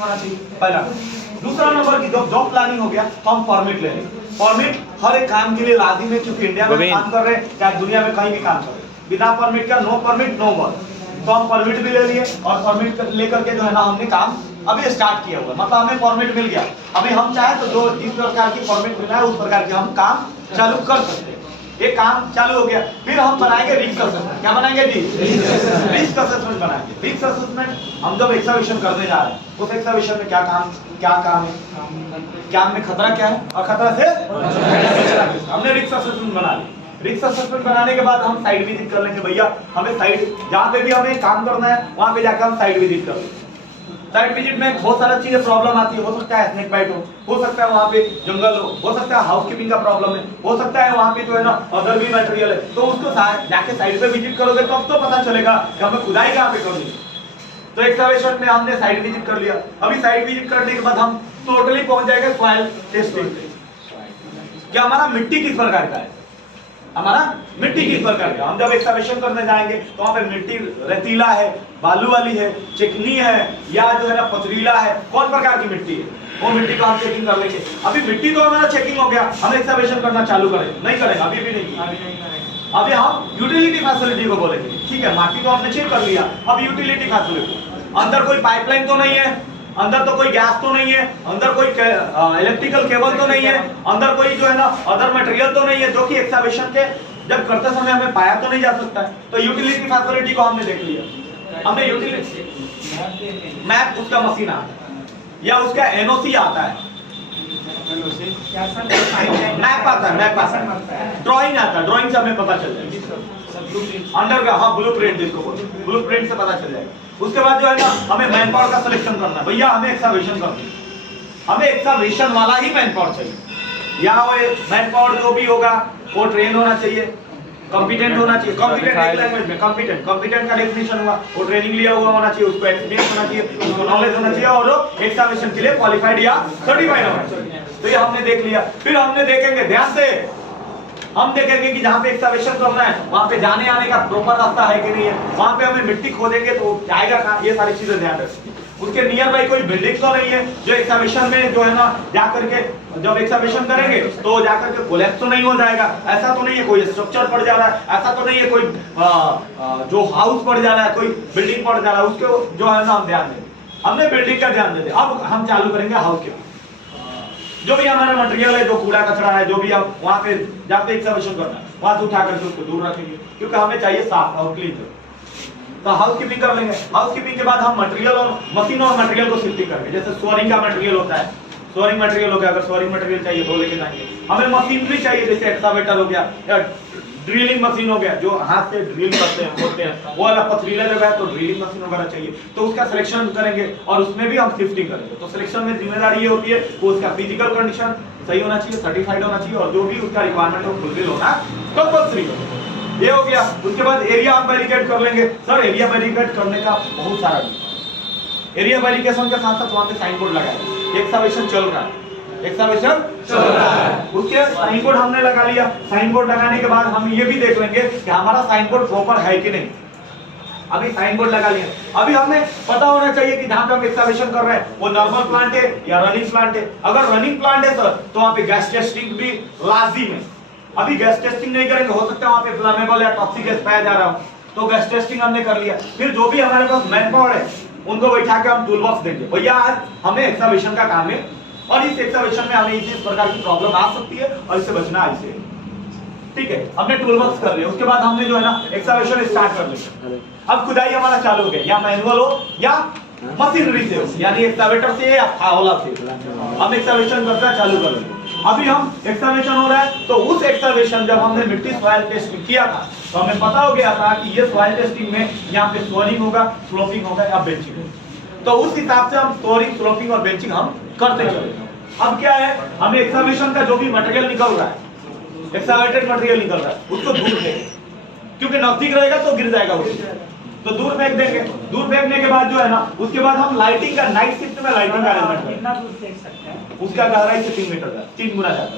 होना चाहिए पहला। दूसरा नंबर की जॉब प्लानिंग हो गया तो हम परमिट ले लेंगे। परमिट हर एक काम के लिए लाजिम है, क्योंकि इंडिया में काम कर रहे हैं चाहे दुनिया में कहीं भी काम कर रहे हैं, बिना परमिट का नो परमिट नो वर्क। तो हम परमिट भी ले लिए और परमिट लेकर के जो है ना हमने काम अभी स्टार्ट किया हुआ है, मतलब हमें परमिट मिल गया। अभी हम चाहे तो जो जिस प्रकार की परमिट मिला है उस प्रकार के हम काम चालू कर सकते हैं। ये काम चालू हो गया, फिर हम बनाएंगे रिस्क असेसमेंट। क्या बनाएंगे जी? रिस्क असेसमेंट बनाएंगे। रिस्क असेसमेंट हम जब एक्सकवेशन करने जा रहे हैं उस एक्सकवेशन में क्या काम है, क्या में खतरा क्या है और खतरा से हमने रिस्क असेसमेंट बना लिया। रिस्क असेसमेंट बनाने के बाद हम साइट विजिट कर लेंगे। भैया हमें साइट जहाँ पे भी हमें काम करना है वहाँ पे जाकर हम साइट विजिट कर लेंगे। साइट विजिट में बहुत सारी चीजें प्रॉब्लम आती है, हो सकता है स्नेक बाइट हो सकता है वहाँ पे जंगल हो सकता है हाउसकीपिंग का प्रॉब्लम है, हो सकता है वहाँ पे जो है ना अदर भी मटेरियल है। तो उसको जाके साइट पे विजिट करोगे तब तो पता चलेगा कि हमें खुदाई कहाँ पे करनी है। तो एक्सकवेशन में हमने साइट विजिट कर लिया। अभी साइट विजिट करने के बाद हम टोटली पहुंच जाएंगे सॉइल टेस्टिंग। क्या हमारा मिट्टी किस प्रकार का है, हमारा मिट्टी किस प्रकार का। हम जब एक्सकवेशन करने जाएंगे तो वहाँ पे मिट्टी रेतीला है, बालू वाली है, चिकनी है या जो है ना पथरीला है, कौन प्रकार की मिट्टी है वो मिट्टी को हम चेकिंग कर लेंगे। अभी मिट्टी तो हमारा चेकिंग हो गया, हम एक्सकवेशन करना चालू करेंगे? नहीं करेंगे, अभी भी नहीं। अभी हम यूटिलिटी फैसिलिटी को बोलेंगे। ठीक है, माटी तो हमने चेक कर लिया, अब यूटिलिटी फैसिलिटी। अंदर कोई पाइपलाइन तो नहीं है, अंदर तो कोई गैस तो नहीं है, अंदर कोई इलेक्ट्रिकल केबल तो नहीं है, अंदर कोई जो है ना अदर मटेरियल तो नहीं है जो कि एक्सकवेशन के जब करते समय हमें पाया तो नहीं जा सकता है। तो यूटिलिटी फैसिलिटी को हमने देख लिया। हमने यूटिलिटी मैप, उसका मशीन आता है या उसका एनओसी आता है, मैप आता है, ड्राइंग आता है, ड्राइंग से हमें पता चल जाएगा अंडर का। हाँ, ब्लूप्रिंट जिसको बोलते हैं, ब्लूप्रिंट से पता चल जाएगा। उसके बाद जो है ना हमें मैन पावर का सिलेक्शन करना है। भैया हमें एक्सकवेशन करनी है, हमें एक्सकवेशन वाला ही मैन पावर चाहिए। या वो मैन पावर जो भी होगा वो ट्रेन होना चाहिए, कॉम्पिटेंट होना चाहिए। कॉम्पिटेंट लैंग्वेज में कॉम्पिटेंट का डेफिनेशन हुआ, वो ट्रेनिंग लिया हुआ होना चाहिए, उसको एक्सपीरियंस होना चाहिए, उसको नॉलेज होना चाहिए और वो एक्सकवेशन के लिए क्वालिफाइड या सर्टिफाइड होना चाहिए। तो ये हमने देख लिया। फिर हमने देखेंगे, ध्यान से हम देखेंगे कि जहाँ पे एक्सकवेशन करना है वहाँ पे जाने आने का प्रॉपर रास्ता है कि नहीं है, वहाँ पे हमें मिट्टी खोदेंगे तो जाएगा कहाँ, ये सारी चीजें ध्यान रखेंगे। उसके नियर बाई कोई बिल्डिंग तो नहीं है जो एक्सकवेशन में जो है ना जाकर के जब एक्सकवेशन करेंगे तो जाकर के कोलैप्स तो नहीं हो जाएगा, ऐसा तो नहीं है कोई स्ट्रक्चर पड़ जा रहा है, ऐसा तो नहीं है कोई जो हाउस पड़ जा रहा है, कोई बिल्डिंग पड़ जा रहा है, उसके जो है ना हम ध्यान देंगे। हमने बिल्डिंग का ध्यान देते। अब हम चालू करेंगे हाउस के जो भी हमारा मटेरियल है, जो कूड़ा कचरा है, जो भी हम वहाँ पे जहाँ पे एक्सकवेशन करना है वहाँ से उठा करके उसको दूर रखेंगे, क्योंकि हमें चाहिए साफ और क्लीन। तो हाउसकीपिंग कर लेंगे। हाउसकीपिंग के बाद हम मटेरियल और मशीन और मटेरियल को शिफ्टिंग करेंगे। जैसे सोरिंग का मटेरियल होता है, सोरिंग मटेरियल हो गया, अगर सोरिंग मटेरियल चाहिए तो लेके जाएंगे। हमें मशीनरी चाहिए, जैसे एक्सकावेटर हो गया या ड्रिलिंग मशीन हो गया, जो हाथ से ड्रिल करते हैं होते हैं, वो वाला पथरीला जगह है तो ड्रिलिंग मशीन वगैरह चाहिए, तो उसका सिलेक्शन करेंगे और उसमें भी हम शिफ्टिंग करेंगे। तो सिलेक्शन में जिम्मेदारी ये होती है वो उसका फिजिकल कंडीशन सही होना चाहिए, सर्टिफाइड होना चाहिए और जो भी उसका रिक्वायरमेंट हो फुलफिल होना कंपल्सरी हो। ये हो गया। उसके बाद एरिया हम बैरिकेड कर लेंगे। सर एरिया बैरिकेड करने का बहुत सारा एरिया बैरिकेशन के साथ साथ वहाँ पे साइन बोर्ड लगाया, एक्सकवेशन चल रहा है, एक्सकवेशन चल रहा है, उसके साइन बोर्ड हमने लगा लिया। साइन बोर्ड लगाने के बाद हम ये भी देख लेंगे कि हमारा साइन बोर्ड प्रॉपर है कि नहीं। अभी साइन बोर्ड लगा लिया। अभी हमें पता होना चाहिए कि जहाँ पे हम एक्सकवेशन कर रहे हैं वो नॉर्मल प्लांट है या रनिंग प्लांट है। अगर रनिंग प्लांट है सर तो वहाँ पे गैस टेस्टिंग भी लाजिम है। अभी गैस टेस्टिंग नहीं करेंगे, हो सकता है वहाँ पे फ्लेमेबल या टॉक्सिक गैस पाया जा रहा हो, तो गैस टेस्टिंग हमने कर लिया। फिर जो भी हमारे पास मैन पावर है उनको बैठा के हम टूल बॉक्स देंगे, भैया आज हमें एक्सकवेशन का काम है और इस एक्सकवेशन में हमें इस प्रकार की प्रॉब्लम आ सकती है और इससे बचना ऐसे। ठीक है, हमने टूल बॉक्स कर लिया। उसके बाद हमने जो है ना एक्सकवेशन स्टार्ट कर दिया। अब खुदाई हमारा चालू हो गया, या मैनुअल हो या मशीनरी से हो, यानी एक्सकवेटर से या फावला से हम एक्सकवेशन करना चालू कर देंगे। अभी हम एक्सकवेशन हो रहा है तो उस एक्सकवेशन जब हमने मिट्टी सॉइल टेस्टिंग किया था तो हमें पता हो गया था कि ये सॉइल टेस्टिंग में यहाँ पे सोरिंग होगा, स्लोपिंग होगा या बेंचिंग होगा। तो उस हिसाब से हम सोरिंग, स्लोपिंग और बेंचिंग हम करते चले। अब क्या है, हमें एक्सकवेशन का जो भी मटेरियल निकल रहा है, एक्सकवेटेड मटेरियल निकल रहा है, उसको दूर फेंकेंगे, क्योंकि नजदीक रहेगा तो गिर जाएगा उसे, तो दूर फेंक देंगे। दूर फेंकने के बाद जो है ना उसके बाद हम लाइटिंग का, नाइट शिफ्ट में लाइटिंग का अरेंजमेंट करेंगे। कितना दूर फेंक सकते हैं? उसका गहराई से 3 मीटर का 3 गुना ज्यादा।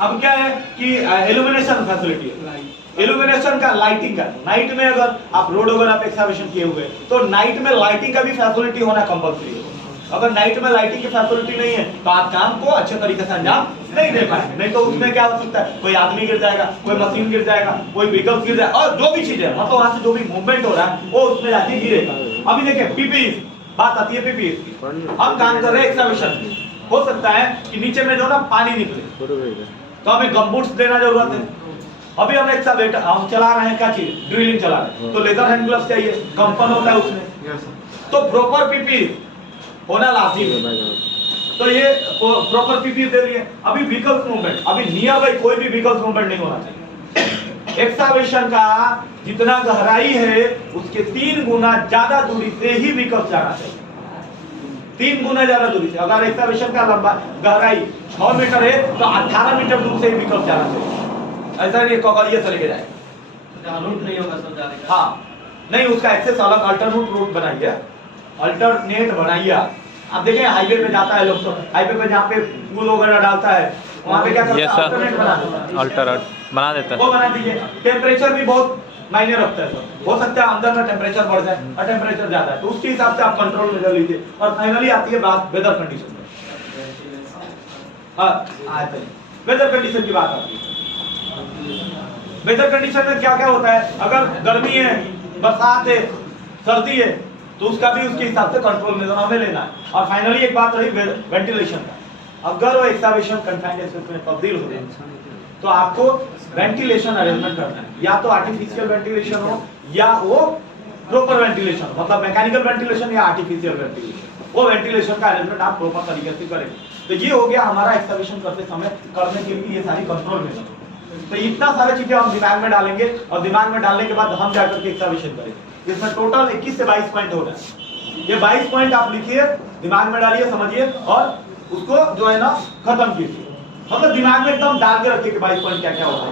अब क्या है कि इल्यूमिनेशन फैसिलिटी है, इल्यूमिनेशन का, लाइटिंग का, नाइट में अगर आप रोड वगैरह पे एक्सकैवेशन किए हुए तो नाइट में लाइटिंग का भी फैसिलिटी होना कंपल्सरी है। अगर नाइट में लाइटिंग की फैसिलिटी नहीं है तो आप काम को अच्छे तरीके से अंजाम नहीं दे पाएंगे। नहीं तो उसमें क्या हो सकता है, कोई आदमी गिर जाएगा, कोई मशीन गिर जाएगा, कोई व्हीकल गिर जाएगा, और जो भी चीजें मतलब वहां से जो भी मूवमेंट हो रहा है वो उसमें जाके गिरेगा। अभी देखिए पीपीई बात आती है, पीपीई की हम काम कर रहे हैं एक्सकैवेशन, हो सकता है कि नीचे में जो ना पानी निकले तो हमें गमबूट्स देना जरूरत है। अभी हम एक्सकैवेटर हम चला रहे हैं, क्या चीज, ड्रिलिंग चला रहे हैं, तो लेदर हैंड ग्लव्स चाहिए, कंपन होता है उसमें, तो प्रॉपर पीपीई होना लाजिम है। तो ये प्रॉपर पीपीई दे रही है। अभी व्हीकल्स मूवमेंट, अभी नियर बाई कोई भी व्हीकल्स मूवमेंट नहीं होना चाहिए। एक्सकैवेशन का जितना गहराई है उसके 3 गुना ज्यादा दूरी से ही व्हीकल्स जाना चाहिए, 3 गुना ज्यादा दूरी से। अगर एक्सकैवेशन का लंबा गहराई 6 मीटर है तो 18 मीटर दूर से ही व्हीकल्स जाना चाहिए। ऐसा नहीं ककड़िया चले जाए, रूट नहीं होगा सब जाने का। हाँ नहीं, उसका एक्सेस अलग अल्टरनेट रूट बनाइए, अल्टरनेट बनाइए। आप देखें हाईवे पे जाता है लोग, तो हाईवे पे जहाँ पे पुल वगैरह डालता है वहाँ पे क्या करता है, अल्टरनेट बना देता है, अल्टरनेट बना देता है, वो बना दीजिए। टेम्परेचर भी बहुत मायने रखता है सर, हो सकता है अंदर का टेम्परेचर बढ़ जाए और टेम्परेचर ज्यादा है तो उसके हिसाब से आप कंट्रोल में कर लीजिए। और फाइनली आती है बात वेदर कंडीशन में। हाँ वेदर कंडीशन की बात आती है। वेदर कंडीशन में क्या क्या होता है, अगर गर्मी है, बरसात है, सर्दी है, तो उसका भी उसके हिसाब से कंट्रोल में हमें लेना है। और फाइनली एक बात रही वेंटिलेशन का, अगर वो एक्सकैवेशन कन्फाइंड स्पेस में तब्दील हो जाए तो आपको वेंटिलेशन अरेंजमेंट करना है, या तो आर्टिफिशियल वेंटिलेशन हो या वो प्रॉपर वेंटिलेशन, मतलब मैकेनिकल वेंटिलेशन या आर्टिफिशियल वेंटिलेशन, वो वेंटिलेशन का अरेंजमेंट आप प्रॉपर तरीके से करें। तो ये हो गया हमारा एक्सकैवेशन करते समय करने के लिए ये सारी कंट्रोल मेथड। तो इतना सारी चीजें हम दिमाग में डालेंगे और दिमाग में डालने के बाद हम जाकर के एक्सकैवेशन करेंगे। इसमें टोटल 21 से 22 पॉइंट हो रहा है। ये 22 पॉइंट आप लिखिए, दिमाग में डालिए, समझिए और उसको जो है ना खत्म कीजिए, मतलब दिमाग में एकदम डाल के रखिए कि 22 पॉइंट क्या क्या होता है।